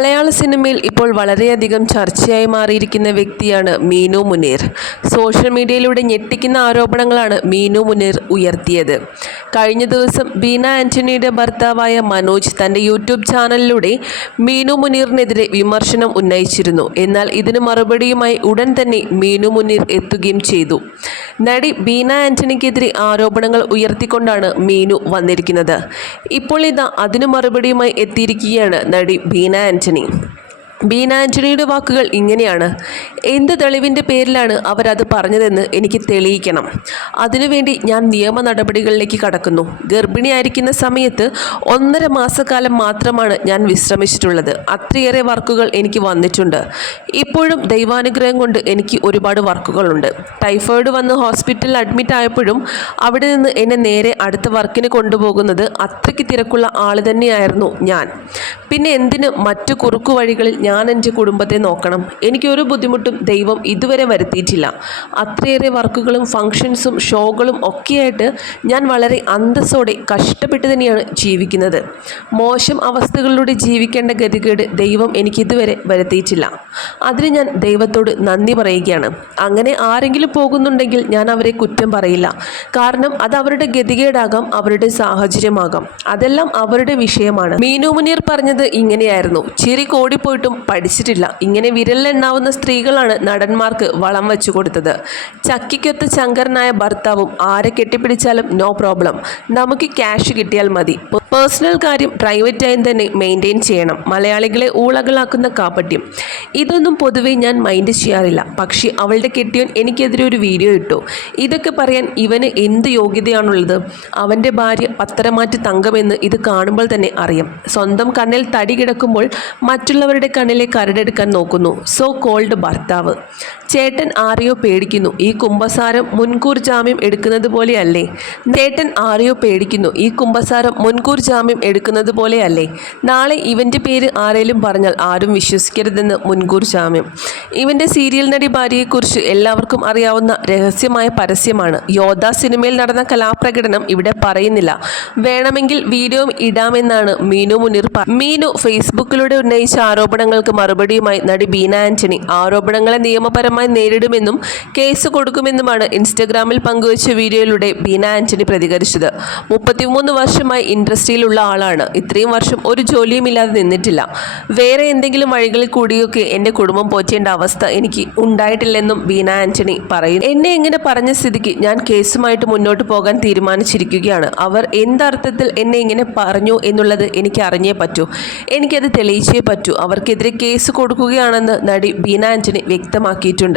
മലയാള സിനിമയിൽ ഇപ്പോൾ വളരെയധികം ചർച്ചയായി മാറിയിരിക്കുന്ന വ്യക്തിയാണ് മീനു മുനീർ. സോഷ്യൽ മീഡിയയിലൂടെ ഞെട്ടിക്കുന്ന ആരോപണങ്ങളാണ് മീനു മുനീർ ഉയർത്തിയത്. കഴിഞ്ഞ ദിവസം ബീന ആന്റണിയുടെ ഭർത്താവായ മനോജ് തന്റെ യൂട്യൂബ് ചാനലിലൂടെ മീനു മുനീറിനെതിരെ വിമർശനം ഉന്നയിച്ചിരുന്നു. എന്നാൽ ഇതിന് മറുപടിയുമായി ഉടൻ തന്നെ മീനു മുനീർ എത്തുകയും ചെയ്തു. നടി ബീന ആന്റണിക്കെതിരെ ആരോപണങ്ങൾ ഉയർത്തിക്കൊണ്ടാണ് മീനു വന്നിരിക്കുന്നത്. ഇപ്പോൾ ഇതാ അതിന് മറുപടിയുമായി എത്തിയിരിക്കുകയാണ് നടി ബീന ആന്റണി ബീന ആന്റണിയുടെ വാക്കുകൾ ഇങ്ങനെയാണ്. എന്ത് തെളിവിന്റെ പേരിലാണ് അവരത് പറഞ്ഞതെന്ന് എനിക്ക് തെളിയിക്കണം. അതിനുവേണ്ടി ഞാൻ നിയമ നടപടികളിലേക്ക് കടക്കുന്നു. ഗർഭിണിയായിരിക്കുന്ന സമയത്ത് ഒന്നര മാസക്കാലം മാത്രമാണ് ഞാൻ വിശ്രമിച്ചിട്ടുള്ളത്. അത്രയേറെ വർക്കുകൾ എനിക്ക് വന്നിട്ടുണ്ട്. ഇപ്പോഴും ദൈവാനുഗ്രഹം കൊണ്ട് എനിക്ക് ഒരുപാട് വർക്കുകളുണ്ട്. ടൈഫോയിഡ് വന്ന് ഹോസ്പിറ്റലിൽ അഡ്മിറ്റ് ആയപ്പോഴും അവിടെ നിന്ന് എന്നെ നേരെ അടുത്ത വർക്കിന് കൊണ്ടുപോകുന്നത് അത്രയ്ക്ക് തിരക്കുള്ള ആൾ തന്നെയായിരുന്നു ഞാൻ. പിന്നെ എന്തിന് മറ്റു കുറുക്കു വഴികളിൽ ഞാൻ എന്റെ കുടുംബത്തെ നോക്കണം. എനിക്കൊരു ബുദ്ധിമുട്ടും ദൈവം ഇതുവരെ വരുത്തിയിട്ടില്ല. അത്രയേറെ വർക്കുകളും ഫങ്ഷൻസും ഷോകളും ഒക്കെയായിട്ട് ഞാൻ വളരെ അന്തസ്സോടെ കഷ്ടപ്പെട്ട് തന്നെയാണ് ജീവിക്കുന്നത്. മോശം അവസ്ഥകളിലൂടെ ജീവിക്കേണ്ട ഗതികേട് ദൈവം എനിക്കിതുവരെ വരുത്തിയിട്ടില്ല. അതിന് ഞാൻ ദൈവത്തോട് നന്ദി പറയുകയാണ്. അങ്ങനെ ആരെങ്കിലും പോകുന്നുണ്ടെങ്കിൽ ഞാൻ അവരെ കുറ്റം പറയില്ല. കാരണം അത് അവരുടെ ഗതികേടാകാം അവരുടെ സാഹചര്യമാകാം. അതെല്ലാം അവരുടെ വിഷയമാണ്. മീനു മുനീർ പറഞ്ഞത് ഇങ്ങനെയായിരുന്നു. ചിരി കോടിപ്പോയിട്ടും പഠിച്ചിട്ടില്ല. ഇങ്ങനെ വിരലിലെണ്ണാവുന്ന സ്ത്രീകളാണ് നടന്മാർക്ക് വളം വെച്ചു കൊടുത്തത്. ചക്കിക്കൊത്ത് ശങ്കരനായ ഭർത്താവും ആരെ കെട്ടിപ്പിടിച്ചാലും നോ പ്രോബ്ലം നമുക്ക് ക്യാഷ് കിട്ടിയാൽ മതി. പേഴ്സണൽ കാര്യം പ്രൈവറ്റായും തന്നെ മെയിന്റെയിൻ ചെയ്യണം. മലയാളികളെ ഊളകളാക്കുന്ന കാപ്പട്യം ഇതൊന്നും പൊതുവേ ഞാൻ മൈൻഡ് ചെയ്യാറില്ല. പക്ഷേ അവളുടെ കെട്ടിയോൻ എനിക്കെതിരെ ഒരു വീഡിയോ ഇട്ടു. ഇതൊക്കെ പറയാൻ ഇവന് എന്ത് യോഗ്യതയാണുള്ളത്? അവന്റെ ഭാര്യ പത്തരമാറ്റ് തങ്കമെന്ന് ഇത് കാണുമ്പോൾ തന്നെ അറിയാം. സ്വന്തം കണ്ണിൽ തടി കിടക്കുമ്പോൾ മറ്റുള്ളവരുടെ കണ്ണിലെ കരടെടുക്കാൻ നോക്കുന്നു. സോ കോൾഡ് ഭർത്താവ്. ചേട്ടൻ ആരെയോ പേടിക്കുന്നു. ഈ കുംഭസാരം മുൻകൂർ ജാമ്യം എടുക്കുന്നത് പോലെയല്ലേ? ചേട്ടൻ ആരെയോ പേടിക്കുന്നു. ഈ കുംഭസാരം മുൻകൂർ ജാമ്യം എടുക്കുന്നത് പോലെയല്ലേ? നാളെ ഇവന്റെ പേര് ആരേലും പറഞ്ഞാൽ ആരും വിശ്വസിക്കരുതെന്ന് മുൻകൂർ ജാമ്യം. ഇവന്റെ സീരിയൽ നടി ഭാര്യയെക്കുറിച്ച് എല്ലാവർക്കും അറിയാവുന്ന രഹസ്യമായ പരസ്യമാണ്. യോദ്ധ സിനിമയിൽ നടന്ന കലാപ്രകടനം ഇവിടെ പറയുന്നില്ല. വേണമെങ്കിൽ വീഡിയോ ഇടാമെന്നാണ് മീനു മുനിർ മീനു ഫേസ്ബുക്കിലൂടെ ഉന്നയിച്ച ആരോപണങ്ങൾക്ക് മറുപടിയുമായി നടി ബീന ആന്റണി. ആരോപണങ്ങളെ നിയമപരമായി നേരിടുമെന്നും കേസ് കൊടുക്കുമെന്നുമാണ് ഇൻസ്റ്റഗ്രാമിൽ പങ്കുവച്ച വീഡിയോയിലൂടെ ബീന ആന്റണി പ്രതികരിച്ചത്. മുപ്പത്തിമൂന്ന് വർഷമായി ഇൻഡസ്ട്രിയിലുള്ള ആളാണ്. ഇത്രയും വർഷം ഒരു ജോലിയുമില്ലാതെ നിന്നിട്ടില്ല. വേറെ എന്തെങ്കിലും വഴികളിൽ കൂടിയൊക്കെ എന്റെ കുടുംബം പോറ്റേണ്ട അവസ്ഥ എനിക്ക് ഉണ്ടായിട്ടില്ലെന്നും ബീന ആന്റണി പറയുന്നു. എന്നെ ഇങ്ങനെ പറഞ്ഞ സ്ഥിതിക്ക് ഞാൻ കേസുമായിട്ട് മുന്നോട്ട് പോകാൻ തീരുമാനിച്ചിരിക്കുകയാണ്. അവർ എന്തർത്ഥത്തിൽ എന്നെ ഇങ്ങനെ പറഞ്ഞു എന്നുള്ളത് എനിക്ക് അറിഞ്ഞേ പറ്റൂ. എനിക്കത് തെളിയിച്ചേ പറ്റൂ. അവർക്കെതിരെ കേസ് കൊടുക്കുകയാണെന്ന് നടി ബീന ആന്റണി വ്യക്തമാക്കിയിട്ടുണ്ട്.